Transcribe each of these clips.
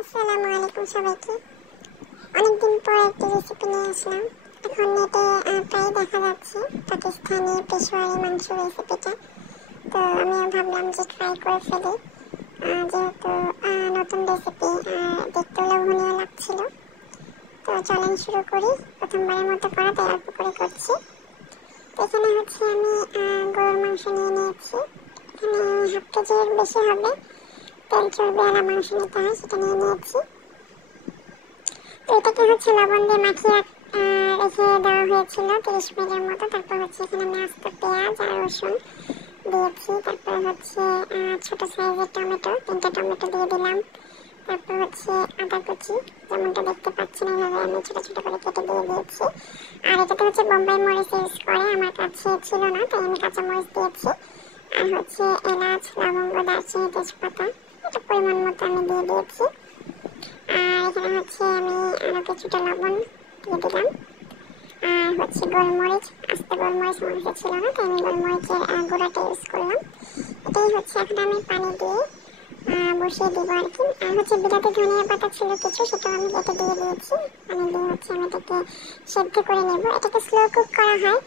আসসালামু আলাইকুম সবাইকে। অনেকদিন পর একটা রেসিপি নিয়ে আসলাম। এখন নেটে প্রায় দেখা যাচ্ছে পাকিস্তানি পেশোয়ারি মাংস রেসিপিটা। তো আমিও ভাবলাম যে ট্রাই করে ফেলি, যেহেতু নতুন রেসিপি দেখতেও লোভনীয় লাগছিল। তো চলেন শুরু করি। প্রথমবারের মতো করা, তাই অল্প করে করছি। তো এখানে হচ্ছে আমি গরুর মাংস নিয়ে নিয়েছি। এখানে 1/2 কেজির বেশি হবে। তেল চর্বিওয়ালা মাংস নিতে হয়, সেটা নিয়ে নিয়েছি। তো এটাকে হচ্ছে লবণ দিয়ে মাখিয়ে রেখে দেওয়া হয়েছিল 30 মিনিটের মতো। তারপর হচ্ছে এখানে আমি আস্ত পেঁয়াজ আর রসুন দিয়েছি। তারপর হচ্ছে ছোট সাইজের টমেটো, 3টা টমেটো দিয়ে দিলাম। তারপর হচ্ছে আদা কুচি, যেমনটা দেখতে পাচ্ছেন এইভাবে আমি ছোট ছোট করে কেটে দিয়ে দিয়েছি। আর এটাতে হচ্ছে বোম্বাই মরিচ ইউজ করে, আমার কাছে ছিল না তাই আমি কাঁচা মরিচ দিয়েছি। আর হচ্ছে এলাচ, লবঙ্গ, দারচিনি, তেজপাতা এটা পরিমাণ মতো আমি দিয়ে দিয়েছি। আর এখানে হচ্ছে আমি আরো কিছুটা লবণ দিয়ে দিলাম। আর হচ্ছে গোলমরিচ, আস্ত গোলমরিচ আমার কাছে ছিল না তাই আমি গোলমরিচের গুঁড়াটা ইউজ করলাম। এটাই হচ্ছে এখন আমি পানি দিয়ে বসিয়ে দিব আর কি। আর হচ্ছে বিলাতি ধনিয়া পাতা ছিল কিছু, সেটাও আমি কেটে দিয়ে দিয়েছি। পানি দিয়ে হচ্ছে আমি এটাকে সেদ্ধ করে নেব। এটাকে স্লো কুক করা হয়,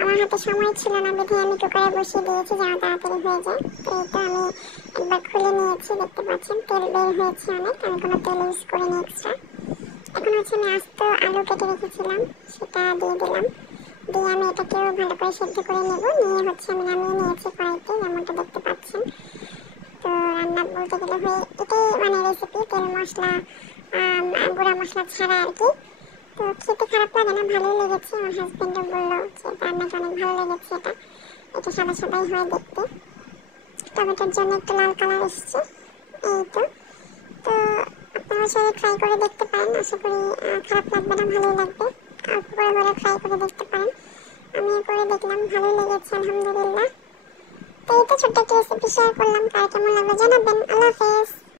আমার হাতে সময় ছিল না বিধে আমি কুকারে বসিয়ে দিয়েছি যেন তাড়াতাড়ি হয়ে যায়। তো এটা আমি একবার খুলে নিয়েছি, দেখতে পাচ্ছেন তেল বের হয়েছে অনেক, আমি কোনো তেল ইউজ করিনি এক্সট্রা। এখন হচ্ছে আমি আস্ত আলু কেটে রেখেছিলাম, সেটা দিয়ে দিলাম। দিয়ে আমি এটাকেও ভালো করে সেদ্ধ করে নেব। নিয়ে হচ্ছে আমি নামিয়ে নিয়েছি কড়াইতে, যেমনটা দেখতে পাচ্ছেন। তো রান্না বলতে গেলে হয়ে এটাই মানে রেসিপি, তেল মশলা গুঁড়া মশলা ছাড়া আর কি। তো খেতে খারাপ লাগে না, ভালোই লেগেছে। আমার হাজবেন্ডও বললো যে রান্নাটা অনেক ভালো লেগেছে, এটা এটা সাদা সাদাই হয় দেখতে। টমেটোর জন্য একটু লাল কালার এসছে, এই তো। তো আপনারা সবাই ট্রাই করে দেখতে পারেন, আশা করি খারাপ লাগবে না, ভালোই লাগবে। অল্প করে হলে ট্রাই করে দেখতে পারেন। আমিও করে দেখলাম, ভালোই লেগেছে আলহামদুলিল্লাহ। তো এই তো ছোট্ট একটা রেসিপি শেয়ার করলাম, কার কেমন লাগবে জানাবেন। আল্লাহ হাফেজ।